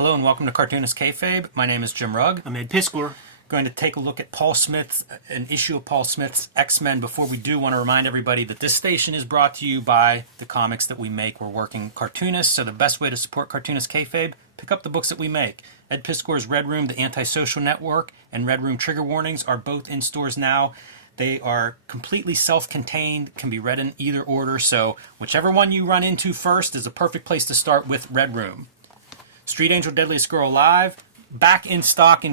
Hello and welcome to Cartoonist Kayfabe. My name is Jim Rugg. I'm Ed Piskor. Going to take a look at an issue of Paul Smith's X-Men. Before we do, want to remind everybody that this station is brought to you by the comics that we make. We're working Cartoonist, so the best way to support Cartoonist Kayfabe, pick up the books that we make. Ed Piskor's Red Room, The Antisocial Network, and Red Room Trigger Warnings are both in stores now. They are completely self-contained, can be read in either order, so whichever one you run into first is a perfect place to start with Red Room. Street Angel Deadliest Girl Alive, back in stock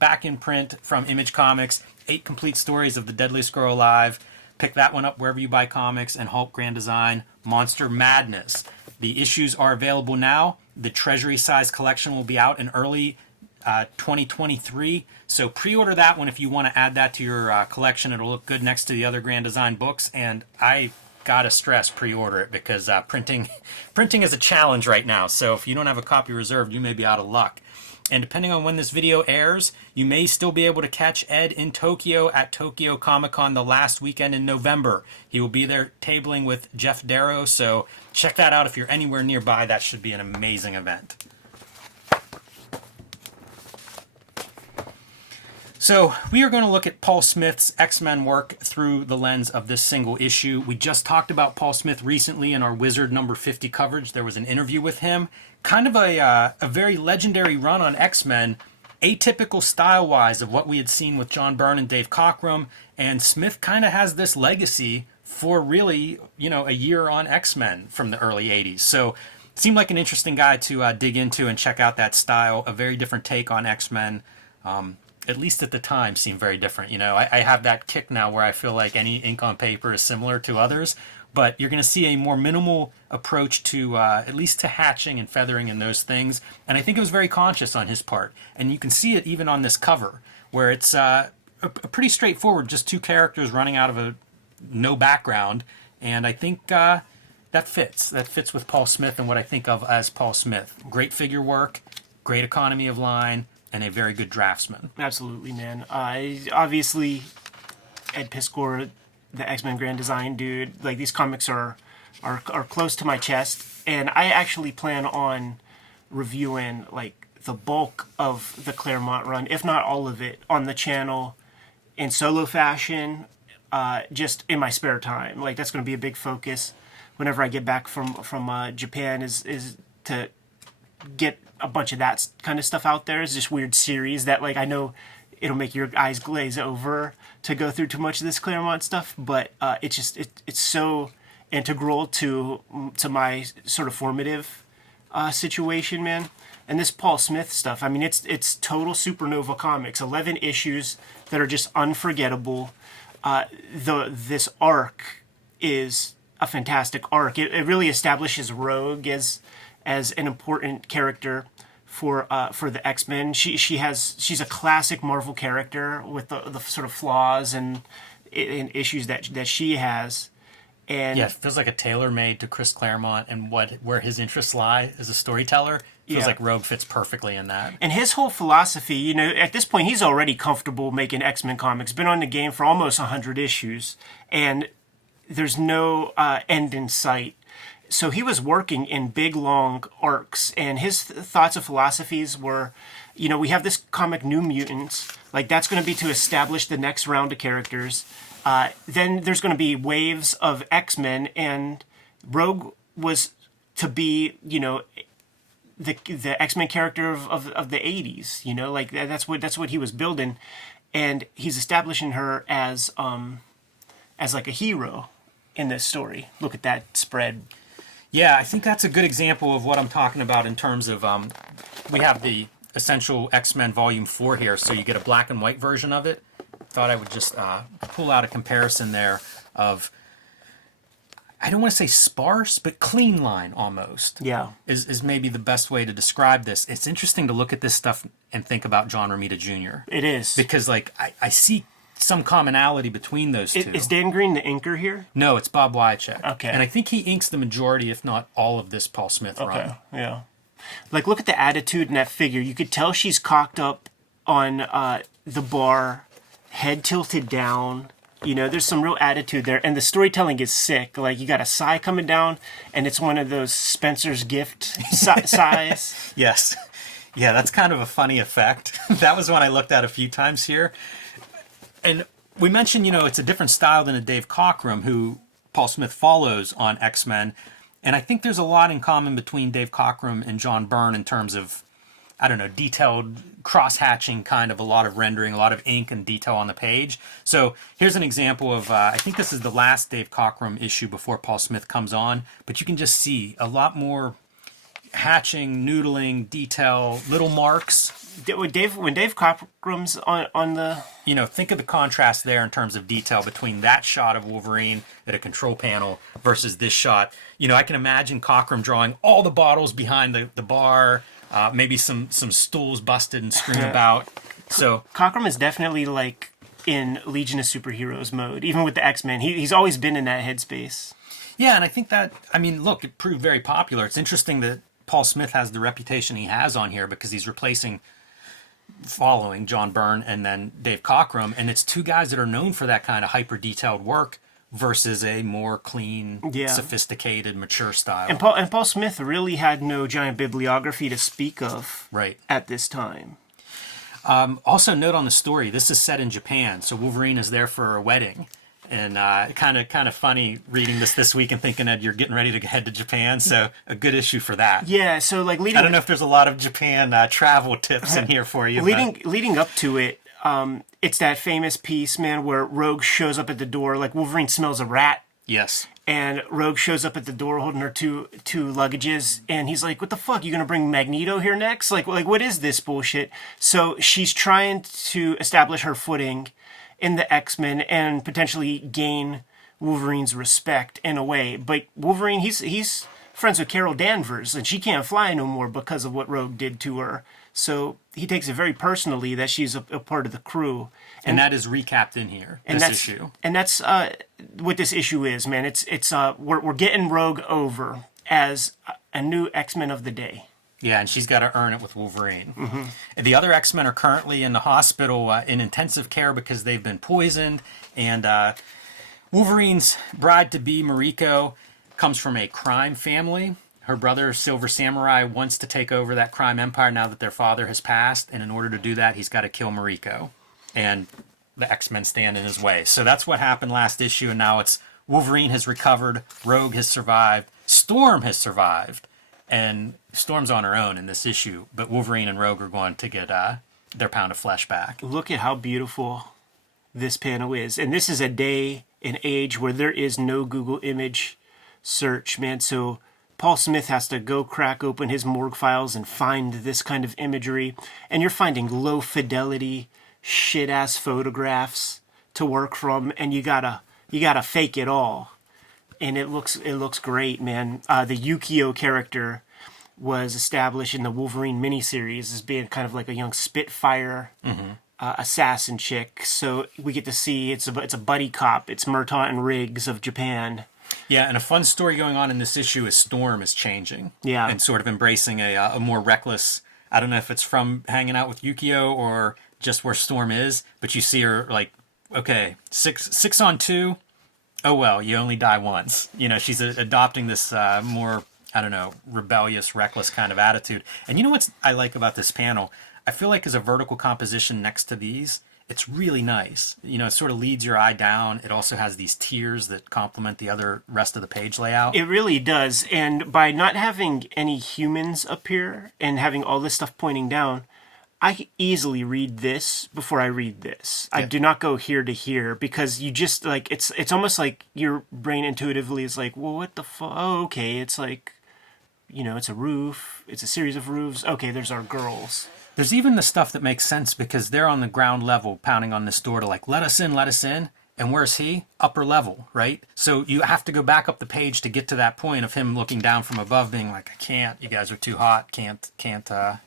back in print from Image Comics. 8 complete stories of the Deadliest Girl Alive. Pick that one up wherever you buy comics. And Hulk Grand Design, Monster Madness. The issues are available now. The Treasury size collection will be out in early 2023. So pre-order that one if you want to add that to your collection. It'll look good next to the other Grand Design books. And I gotta stress, pre-order it because printing is a challenge right now. So if you don't have a copy reserved, you may be out of luck. And depending on when this video airs, you may still be able to catch Ed in Tokyo at Tokyo Comic Con the last weekend in November. He will be there tabling with Jeff Darrow, so check that out if you're anywhere nearby. That should be an amazing event. So we are going to look at Paul Smith's X-Men work through the lens of this single issue. We just talked about Paul Smith recently in our Wizard number 50 coverage. There was an interview with him. Kind of a very legendary run on X-Men, atypical style-wise of what we had seen with John Byrne and Dave Cockrum. And Smith kind of has this legacy for really, a year on X-Men from the early 80s. So seemed like an interesting guy to dig into and check out that style. A very different take on X-Men. At least at the time, seemed very different. I have that kick now where I feel like any ink on paper is similar to others, but you're going to see a more minimal approach to at least to hatching and feathering and those things. And I think it was very conscious on his part. And you can see it even on this cover, where it's a pretty straightforward, just 2 characters running out of no background. And I think that fits. That fits with Paul Smith and what I think of as Paul Smith. Great figure work, great economy of line, and a very good draftsman. Absolutely, man. Obviously, Ed Piskor, the X-Men Grand Design dude, like these comics are close to my chest, and I actually plan on reviewing like the bulk of the Claremont run, if not all of it, on the channel in solo fashion, just in my spare time. Like that's going to be a big focus whenever I get back from Japan is to get a bunch of that kind of stuff out there. It's just weird series that like I know it'll make your eyes glaze over to go through too much of this Claremont stuff, but it's so integral to my sort of formative situation, man. And this Paul Smith stuff, I mean, it's total supernova comics. 11 issues that are just unforgettable. This arc is a fantastic arc. It really establishes Rogue as an important character for the X-Men. She's a classic Marvel character with the sort of flaws and issues that she has. And yeah, it feels like a tailor-made to Chris Claremont and where his interests lie as a storyteller. Feels like Rogue fits perfectly in that. And his whole philosophy, at this point, he's already comfortable making X-Men comics. Been on the game for almost 100 issues, and there's no end in sight. So he was working in big, long arcs, and his thoughts and philosophies were, we have this comic New Mutants, like that's going to be to establish the next round of characters. Then there's going to be waves of X-Men, and Rogue was to be, the X-Men character of the 80s, like that's what he was building, and he's establishing her as like a hero in this story. Look at that spread. Yeah, I think that's a good example of what I'm talking about in terms of, we have the Essential X-Men Volume 4 here, so you get a black and white version of it. Thought I would just pull out a comparison there of, I don't want to say sparse, but clean line almost. Yeah. Is maybe the best way to describe this. It's interesting to look at this stuff and think about John Romita Jr. It is. Because, I see some commonality between those two. Is Dan Green the inker here? No, it's Bob Wycheck. Okay. And I think he inks the majority, if not all, of this Paul Smith run. Okay, yeah. Like, look at the attitude in that figure. You could tell she's cocked up on the bar, head tilted down. There's some real attitude there. And the storytelling is sick. Like, you got a sigh coming down, and it's one of those Spencer's Gift sighs. Yes. Yeah, that's kind of a funny effect. That was one I looked at a few times here. And we mentioned, it's a different style than a Dave Cockrum, who Paul Smith follows on X-Men. And I think there's a lot in common between Dave Cockrum and John Byrne in terms of, I don't know, detailed cross-hatching, kind of a lot of rendering, a lot of ink and detail on the page. So here's an example of, I think this is the last Dave Cockrum issue before Paul Smith comes on, but you can just see a lot more hatching, noodling, detail, little marks. When Dave Cockrum's on the... Think of the contrast there in terms of detail between that shot of Wolverine at a control panel versus this shot. I can imagine Cockrum drawing all the bottles behind the bar, maybe some stools busted and strewn about. So Cockrum is definitely like in Legion of Superheroes mode, even with the X-Men. He's always been in that headspace. Yeah, and I think that, look, it proved very popular. It's interesting that Paul Smith has the reputation he has on here because he's following John Byrne and then Dave Cockrum, and it's two guys that are known for that kind of hyper detailed work versus a more clean, sophisticated, mature style. And Paul Smith really had no giant bibliography to speak of at this time. Also, note on the story, this is set in Japan, so Wolverine is there for a wedding. And kind of funny reading this week and thinking that you're getting ready to head to Japan, so a good issue for that. Yeah, so like I don't know if there's a lot of Japan travel tips in here for you. Leading up to it, it's that famous piece, man, where Rogue shows up at the door, like Wolverine smells a rat. Yes. And Rogue shows up at the door holding her two luggages, and he's like, "What the fuck? You gonna bring Magneto here next? Like what is this bullshit?" So she's trying to establish her footing in the X-Men and potentially gain Wolverine's respect in a way. But Wolverine, he's friends with Carol Danvers, and she can't fly no more because of what Rogue did to her. So he takes it very personally that she's a part of the crew. And that is recapped in here, this issue. And that's what this issue is, man. We're getting Rogue over as a new X-Men of the day. Yeah, and she's got to earn it with Wolverine. Mm-hmm. And the other X-Men are currently in the hospital in intensive care because they've been poisoned. And Wolverine's bride-to-be, Mariko, comes from a crime family. Her brother, Silver Samurai, wants to take over that crime empire now that their father has passed. And in order to do that, he's got to kill Mariko. And the X-Men stand in his way. So that's what happened last issue. And now it's Wolverine has recovered, Rogue has survived, Storm has survived. And Storm's on her own in this issue, but Wolverine and Rogue are going to get their pound of flesh back. Look at how beautiful this panel is. And this is a day and age where there is no Google image search, man. So Paul Smith has to go crack open his morgue files and find this kind of imagery. And you're finding low fidelity, shit-ass photographs to work from, and you gotta fake it all. And it looks great, man. The Yukio character was established in the Wolverine miniseries as being kind of like a young Spitfire assassin chick. So we get to see it's a buddy cop. It's Murtaugh and Riggs of Japan. Yeah, and a fun story going on in this issue is Storm is changing. Yeah. And sort of embracing a more reckless, I don't know if it's from hanging out with Yukio or just where Storm is, but you see her like, okay, six on two. Oh, well, you only die once. She's adopting this more, I don't know, rebellious, reckless kind of attitude. And you know what I like about this panel? I feel like as a vertical composition next to these, it's really nice. It sort of leads your eye down. It also has these tiers that complement the rest of the page layout. It really does. And by not having any humans appear and having all this stuff pointing down, I can easily read this before I read this. Yeah. I do not go here to here because you just like it's almost like your brain intuitively is like, well, what the fuck? Oh, okay, it's like, it's a roof. It's a series of roofs. Okay, there's our girls. There's even the stuff that makes sense because they're on the ground level pounding on this door to like, let us in. And where's he? Upper level, right? So you have to go back up the page to get to that point of him looking down from above being like, I can't, you guys are too hot. Can't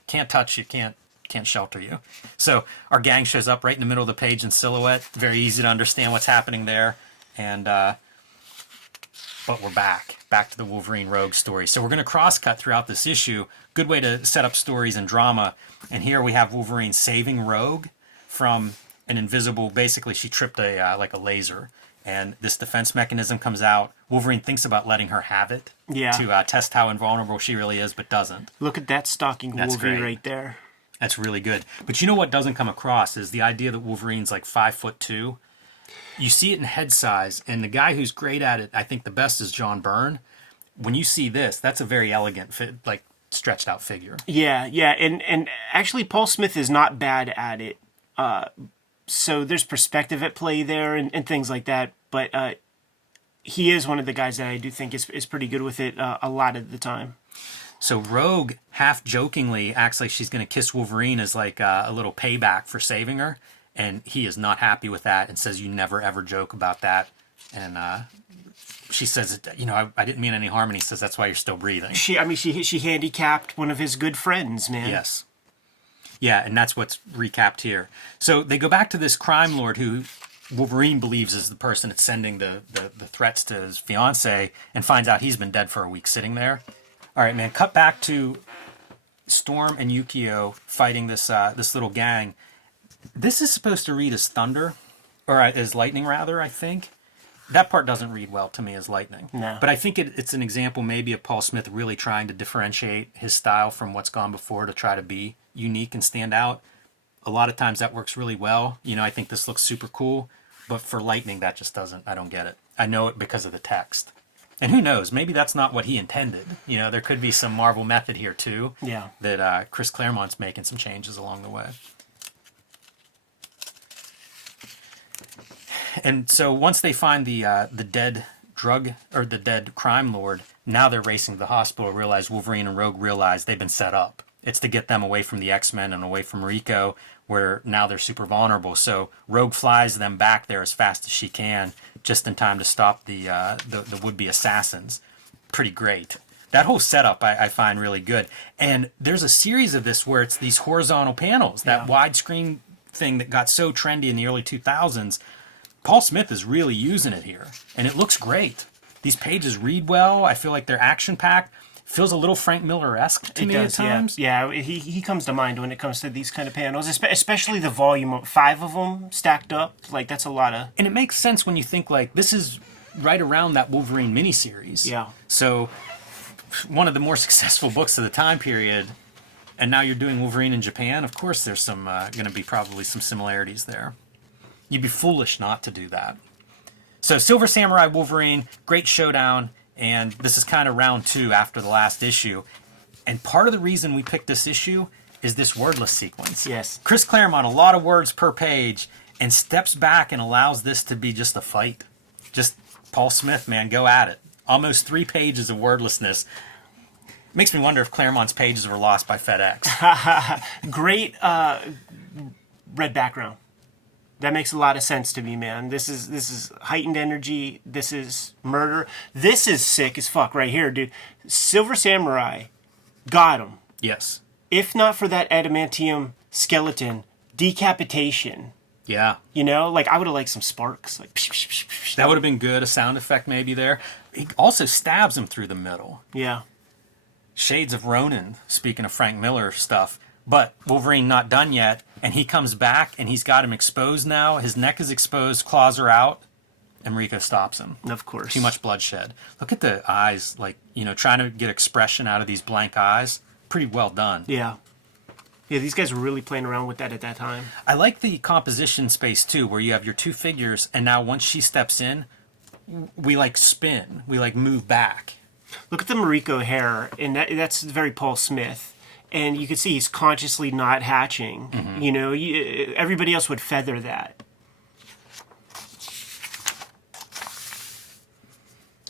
touch you. Can't shelter you. So our gang shows up right in the middle of the page in silhouette. Very easy to understand what's happening there. And but we're back to the Wolverine Rogue story. So we're going to cross-cut throughout this issue. Good way to set up stories and drama. And here we have Wolverine saving Rogue from an invisible, basically she tripped a laser. and this defense mechanism comes out. Wolverine thinks about letting her have it to test how invulnerable she really is, but doesn't. Look at that stalking Wolverine right there. That's really good. But you know what doesn't come across is the idea that Wolverine's like 5'2". You see it in head size, and the guy who's great at it, I think the best, is John Byrne. When you see this, that's a very elegant, like stretched out figure. Yeah, and actually Paul Smith is not bad at it. So there's perspective at play there and things like that. But he is one of the guys that I do think is pretty good with it a lot of the time. So Rogue half jokingly acts like she's going to kiss Wolverine as like a little payback for saving her. And he is not happy with that and says, "You never, ever joke about that." And she says, I didn't mean any harm. And he says, "That's why you're still breathing." She handicapped one of his good friends, man. Yes. Yeah, and that's what's recapped here. So they go back to this crime lord who Wolverine believes is the person that's sending the threats to his fiancée, and finds out he's been dead for a week sitting there. All right, man, cut back to Storm and Yukio fighting this little gang. This is supposed to read as thunder, or as lightning, rather, I think. That part doesn't read well to me as lightning. No. But I think it's an example maybe of Paul Smith really trying to differentiate his style from what's gone before to try to be unique and stand out. A lot of times that works really well. I think this looks super cool. But for lightning, that just doesn't. I don't get it. I know it because of the text. And who knows? Maybe that's not what he intended. There could be some Marvel method here, too. Yeah. That Chris Claremont's making some changes along the way. And so once they find the dead the dead crime lord, now they're racing to the hospital, realize Wolverine and Rogue realize they've been set up. It's to get them away from the X-Men and away from Rico, where now they're super vulnerable. So Rogue flies them back there as fast as she can, just in time to stop the would-be assassins. Pretty great. That whole setup I find really good. And there's a series of this where it's these horizontal panels, that widescreen thing that got so trendy in the early 2000s. Paul Smith is really using it here, and it looks great. These pages read well. I feel like they're action-packed. Feels a little Frank Miller-esque to me at times. Yeah, he comes to mind when it comes to these kind of panels, especially the volume of 5 of them stacked up. Like, that's a lot of... And it makes sense when you think, like, this is right around that Wolverine miniseries. Yeah. So, one of the more successful books of the time period, and now you're doing Wolverine in Japan. Of course, there's some going to be probably some similarities there. You'd be foolish not to do that. So Silver Samurai Wolverine, great showdown, and this is kind of round 2 after the last issue. And part of the reason we picked this issue is this wordless sequence. Yes. Chris Claremont, a lot of words per page, and steps back and allows this to be just a fight. Just Paul Smith, man, go at it. Almost 3 pages of wordlessness. Makes me wonder if Claremont's pages were lost by FedEx. Great red background. That makes a lot of sense to me, man. This is heightened energy. This is murder. This is sick as fuck right here, dude. Silver Samurai got him. Yes. If not for that adamantium skeleton, decapitation. Yeah. Like I would have liked some sparks. Like that would have been good. A sound effect maybe there. He also stabs him through the middle. Yeah. Shades of Ronin, speaking of Frank Miller stuff. But Wolverine not done yet, and he comes back, and he's got him exposed now. His neck is exposed, claws are out, and Rico stops him. Of course. Too much bloodshed. Look at the eyes, like, trying to get expression out of these blank eyes. Pretty well done. Yeah. Yeah, these guys were really playing around with that at that time. I like the composition space, too, where you have your 2 figures, and now once she steps in, we, spin. We, move back. Look at the Mariko hair, and that's very Paul Smith. And you can see he's consciously not hatching. Mm-hmm. Everybody else would feather that.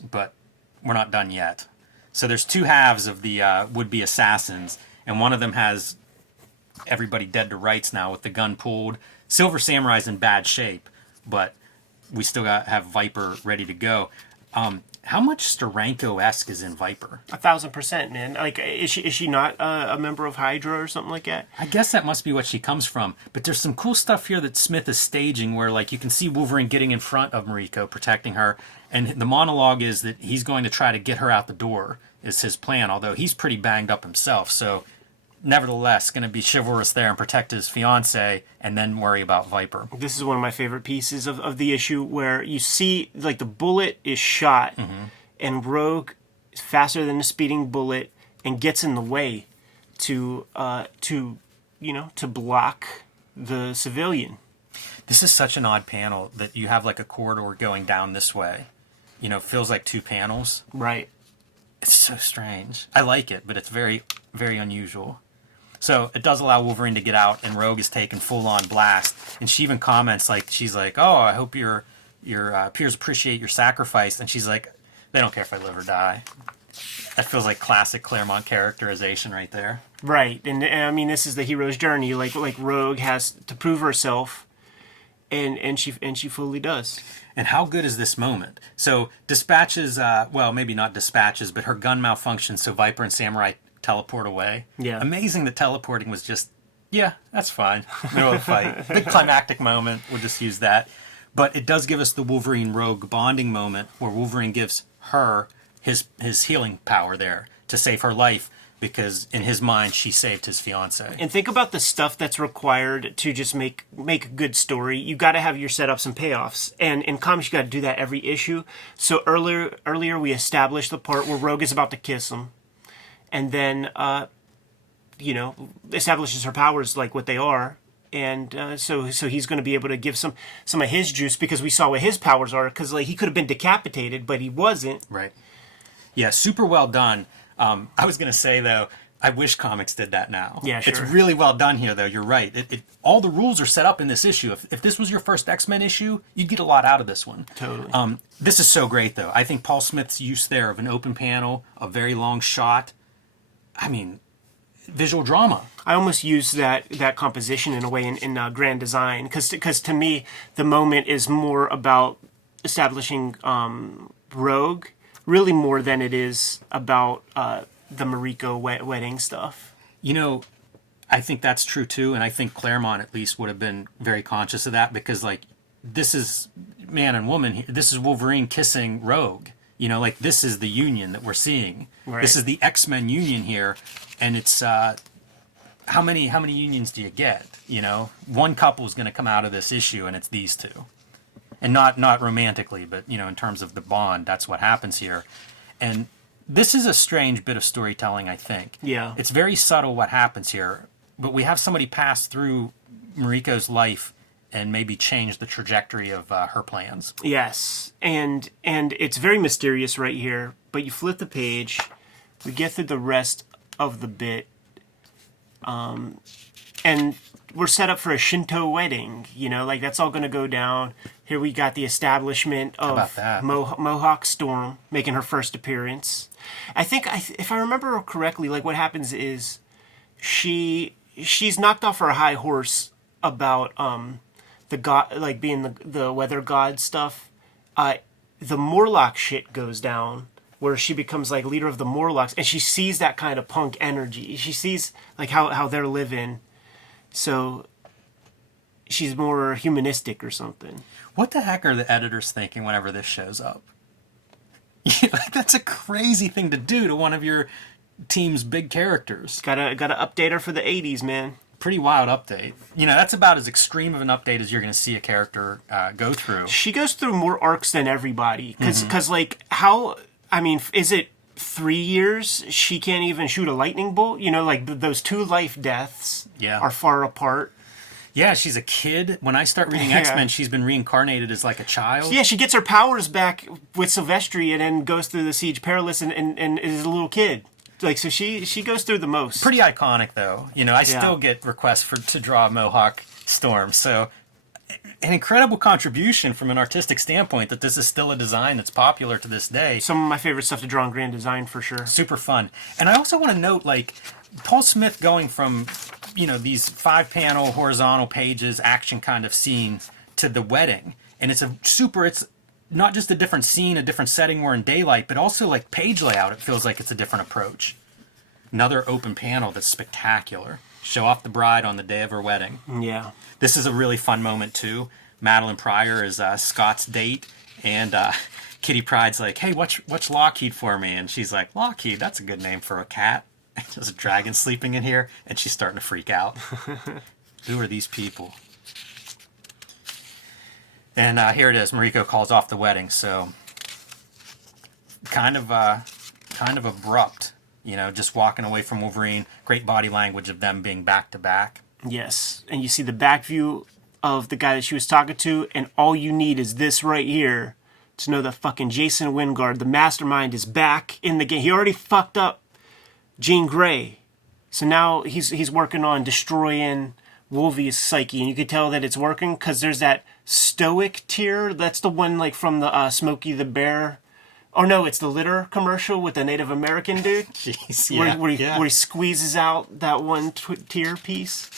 But we're not done yet. So there's 2 halves of the would-be assassins, and one of them has everybody dead to rights now with the gun pulled. Silver Samurai's in bad shape, but we still have Viper ready to go. How much Steranko-esque is in Viper? 1,000%, man. Like, is she not a member of Hydra or something like that? I guess that must be what she comes from. But there's some cool stuff here that Smith is staging where, you can see Wolverine getting in front of Mariko, protecting her. And the monologue is that he's going to try to get her out the door, is his plan, although he's pretty banged up himself. So nevertheless going to be chivalrous there and protect his fiance and then worry about Viper. This is one of my favorite pieces of the issue, where you see like the bullet is shot and Rogue is faster than a speeding bullet and gets in the way to block the civilian. This is such an odd panel that you have like a corridor going down this way. Feels like two panels. Right. It's so strange. I like it, but it's very, very unusual. So it does allow Wolverine to get out, and Rogue is taking full-on blast. And she even comments, like, she's like, "Oh, I hope your peers appreciate your sacrifice." And she's like, "They don't care if I live or die." That feels like classic Claremont characterization right there. Right, and I mean, this is the hero's journey. Like Rogue has to prove herself, and she fully does. And how good is this moment? So dispatches, well, maybe not dispatches, but her gun malfunctions, so Viper and Samurai teleport away. Yeah. Amazing that teleporting was just, yeah, that's fine. Middle of the fight. Big climactic moment. We'll just use that. But it does give us the Wolverine-Rogue bonding moment where Wolverine gives her his healing power there to save her life, because in his mind she saved his fiance. And think about the stuff that's required to just make a good story. You got to have your setups and payoffs, and in comics you got to do that every issue. So earlier we established the part where Rogue is about to kiss him, and then establishes her powers like what they are, and so he's going to be able to give some of his juice, because we saw what his powers are. Because like he could have been decapitated, but he wasn't. Right. Yeah, super well done. I was going to say, though, I wish comics did that now. Yeah, sure. It's really well done here, though. You're right. All the rules are set up in this issue. If this was your first X-Men issue, you'd get a lot out of this one. Totally. This is so great, though. I think Paul Smith's use there of an open panel, a very long shot, I mean, visual drama. I almost use that composition in a way in grand design, because to me the moment is more about establishing Rogue, really more than it is about the Mariko wedding stuff. I think that's true too, and I think Claremont at least would have been very conscious of that, because like this is man and woman here. This is Wolverine kissing Rogue. This is the union that we're seeing. Right. This is the X-Men union here, and it's how many unions do you get? One couple is going to come out of this issue, and it's these two. And not romantically, but, in terms of the bond, that's what happens here. And this is a strange bit of storytelling, I think. Yeah. It's very subtle what happens here, but we have somebody pass through Mariko's life and maybe change the trajectory of her plans. Yes, and it's very mysterious right here, but you flip the page, we get through the rest of the bit, and we're set up for a Shinto wedding, that's all going to go down. Here we got the establishment of Mohawk Storm making her first appearance. I think, if I remember correctly, what happens is she's knocked off her high horse about the god, being the weather god stuff. The Morlock shit goes down, where she becomes leader of the Morlocks, and she sees that kind of punk energy. She sees how they're living, so she's more humanistic or something. What the heck are the editors thinking whenever this shows up? That's a crazy thing to do to one of your team's big characters. Gotta update her for the 80s, man. Pretty wild update. That's about as extreme of an update as you're going to see a character go through. She goes through more arcs than everybody. Because, is it 3 years she can't even shoot a lightning bolt? Those two life deaths are far apart. Yeah, she's a kid. When I start reading X-Men, she's been reincarnated as a child. Yeah, she gets her powers back with Silvestri and then goes through the Siege Perilous and is a little kid. So she goes through the most. Pretty iconic, though. I still get requests to draw Mohawk Storm. So an incredible contribution from an artistic standpoint that this is still a design that's popular to this day. Some of my favorite stuff to draw in grand design, for sure. Super fun. And I also want to note, Paul Smith going from, these 5-panel horizontal pages, action kind of scenes, to the wedding. And it's not just a different scene, a different setting, we're in daylight, but also page layout, it feels like it's a different approach. Another open panel that's spectacular. Show off the bride on the day of her wedding. Yeah. This is a really fun moment, too. Madeline Pryor is Scott's date, and Kitty Pryde's like, "Hey, watch Lockheed for me." And she's like, "Lockheed, that's a good name for a cat." There's a dragon sleeping in here, and she's starting to freak out. Who are these people? And here it is. Mariko calls off the wedding. So kind of abrupt, just walking away from Wolverine. Great body language of them being back to back. Yes, and you see the back view of the guy that she was talking to, and all you need is this right here to know that fucking Jason Wingard, the Mastermind, is back in the game. He already fucked up Jean Grey, so now he's working on destroying Wolvie's psyche, and you can tell that it's working because there's that stoic tear. That's the one like from the Smokey the Bear. Oh no, it's the litter commercial with the Native American dude. Jeez, yeah, where he squeezes out that one tear piece.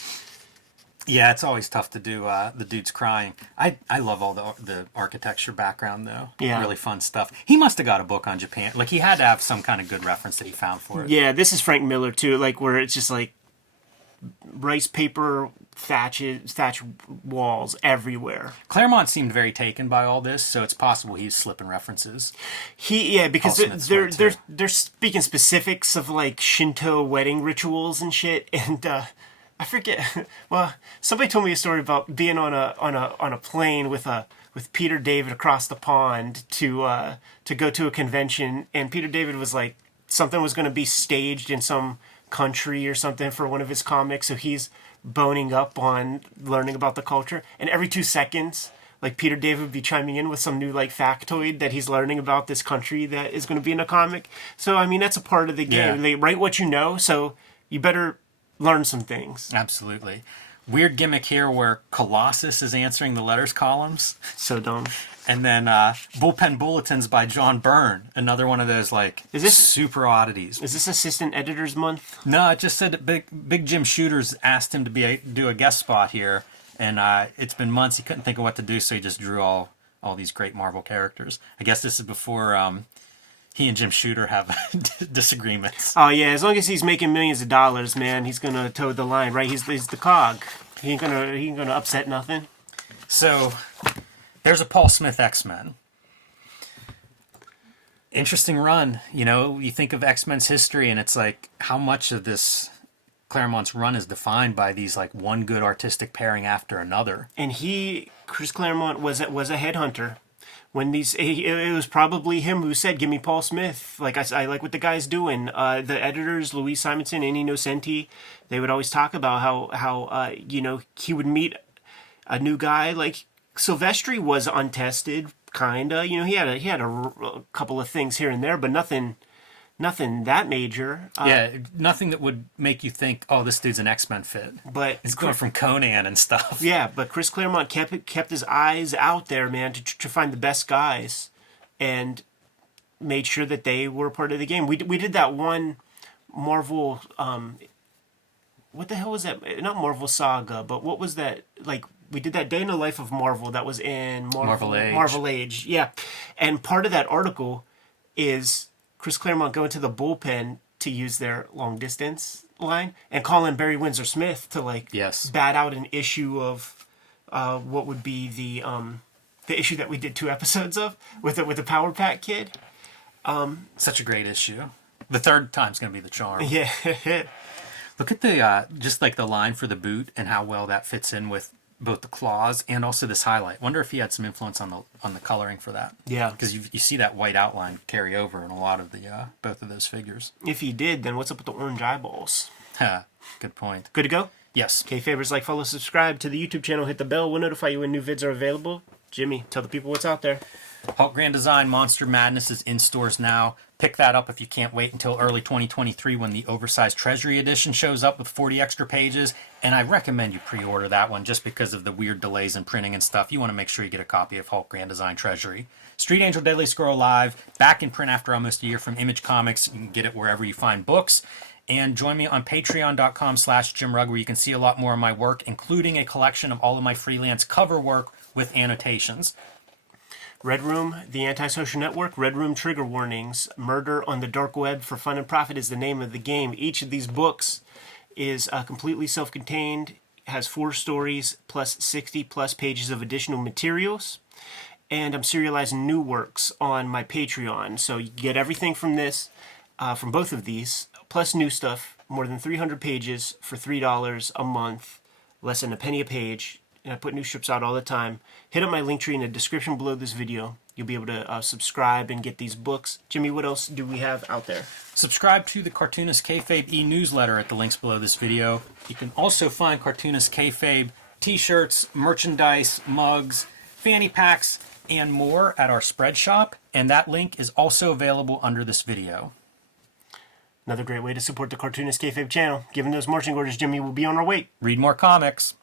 Yeah, it's always tough to do the dude's crying. I love all the architecture background, though. Yeah. Really fun stuff. He must have got a book on Japan. Like, he had to have some kind of good reference that he found for it. Yeah, this is Frank Miller, too, like, where it's just, like, rice paper thatch walls everywhere. Claremont seemed very taken by all this, so it's possible he's slipping references. Because they're speaking specifics of, like, Shinto wedding rituals and shit, and, I forget. Well, somebody told me a story about being on a plane with Peter David across the pond to go to a convention, and Peter David was like, something was going to be staged in some country or something for one of his comics, so he's boning up on learning about the culture, and every 2 seconds, like, Peter David would be chiming in with some new, like, factoid that he's learning about this country that is going to be in a comic. So I mean, that's a part of the game. Yeah. They write what you know, so you better learn some things. Absolutely. Weird gimmick here where Colossus is answering the letters columns. So dumb. And then Bullpen Bulletins by John Byrne. Another one of those, like, super oddities. Is this Assistant Editors Month? No, it just said that Big Jim Shooters asked him to do a guest spot here. And it's been months. He couldn't think of what to do, so he just drew all these great Marvel characters. I guess this is before he and Jim Shooter have disagreements. Oh, yeah. As long as he's making millions of dollars, man, he's going to toe the line, right? He's the cog. He ain't gonna upset nothing. So, there's a Paul Smith X-Men. Interesting run. You think of X-Men's history, and it's like, how much of this Claremont's run is defined by these, like, one good artistic pairing after another. And Chris Claremont was a headhunter. When it was probably him who said, "Give me Paul Smith." Like, I like what the guy's doing. The editors, Louise Simonson and Innocenti, they would always talk about how he would meet a new guy. Like, Silvestri was untested, kinda. He had a couple of things here and there, but nothing that major. Nothing that would make you think, oh, this dude's an X-Men fit. But it's going from Conan and stuff. Yeah, but Chris Claremont kept his eyes out there, man, to find the best guys, and made sure that they were part of the game. We did that one Marvel. What the hell was that? Not Marvel Saga, but what was that? Like, we did that Day in the Life of Marvel that was in Marvel Age. Marvel Age, yeah. And part of that article is Chris Claremont going to the bullpen to use their long distance line and calling Barry Windsor Smith to, like, bat out an issue of what would be the issue that we did 2 episodes of with the Power Pack Kid. Such a great issue. The third time's gonna be the charm. Yeah. Look at the just like the line for the boot and how well that fits in with both the claws and also this highlight. Wonder if he had some influence on the coloring for that. Yeah, because you see that white outline carry over in a lot of the both of those figures. If he did, then what's up with the orange eyeballs? Good point. Good to go? Yes. Kayfabers, like, follow, subscribe to the YouTube channel, hit the bell. We'll notify you when new vids are available. Jimmy, tell the people what's out there. Hulk Grand Design Monster Madness is in stores now. Pick that up if you can't wait until early 2023 when the oversized Treasury Edition shows up with 40 extra pages. And I recommend you pre-order that one just because of the weird delays in printing and stuff. You want to make sure you get a copy of Hulk Grand Design Treasury. Street Angel Deadly Scroll Live, back in print after almost a year from Image Comics. You can get it wherever you find books. And join me on patreon.com/JimRugg, where you can see a lot more of my work, including a collection of all of my freelance cover work with annotations. Red Room, the Antisocial Network, Red Room Trigger Warnings, Murder on the Dark Web for Fun and Profit is the name of the game. Each of these books is completely self-contained, has 4 stories plus 60 plus pages of additional materials, and I'm serializing new works on my Patreon. So you get everything from this. from both of these, plus new stuff, more than 300 pages for $3 a month, less than a penny a page. And I put new strips out all the time. Hit up my link tree in the description below this video. You'll be able to subscribe and get these books. Jimmy, what else do we have out there? Subscribe to the Cartoonist Kayfabe e-newsletter at the links below this video. You can also find Cartoonist Kayfabe t-shirts, merchandise, mugs, fanny packs, and more at our spread shop. And that link is also available under this video. Another great way to support the Cartoonist Kayfabe channel. Given those marching orders, Jimmy, will be on our way. Read more comics.